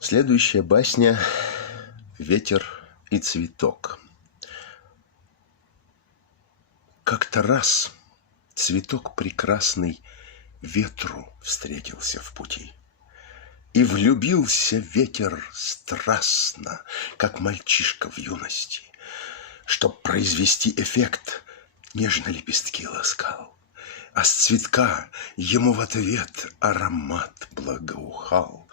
Следующая басня «Ветер и цветок». Как-то раз цветок прекрасный ветру встретился в пути. И влюбился ветер страстно, как мальчишка в юности. Чтоб произвести эффект, нежно лепестки ласкал, а с цветка ему в ответ аромат благоухал.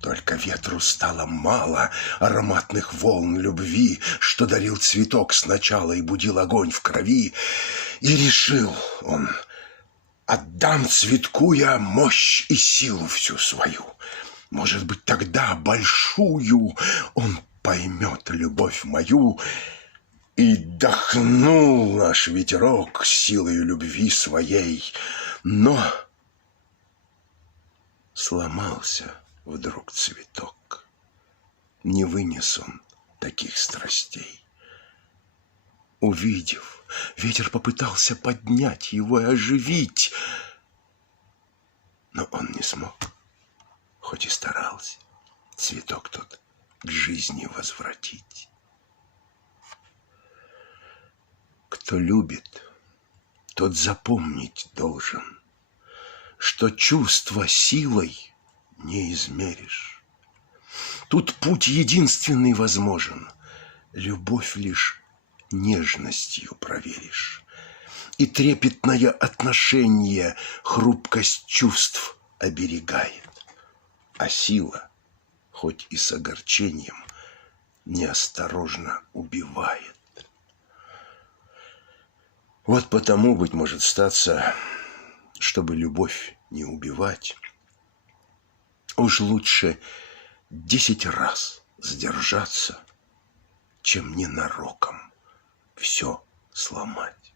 Только ветру стало мало ароматных волн любви, что дарил цветок сначала и будил огонь в крови. И решил он: отдам цветку я мощь и силу всю свою. Может быть, тогда большую он поймет любовь мою. И дохнул наш ветерок силою любви своей, но сломался вдруг цветок. Не вынес он таких страстей. Увидев, ветер попытался поднять его и оживить, но он не смог, хоть и старался цветок тот к жизни возвратить. Кто любит, тот запомнить должен, что чувство силой не измеришь. Тут путь единственный возможен, любовь лишь нежностью проверишь. И трепетное отношение хрупкость чувств оберегает, а сила, хоть и с огорчением, неосторожно убивает. Вот потому, быть может, статься, чтобы любовь не убивать, уж лучше 10 раз сдержаться, чем ненароком все сломать.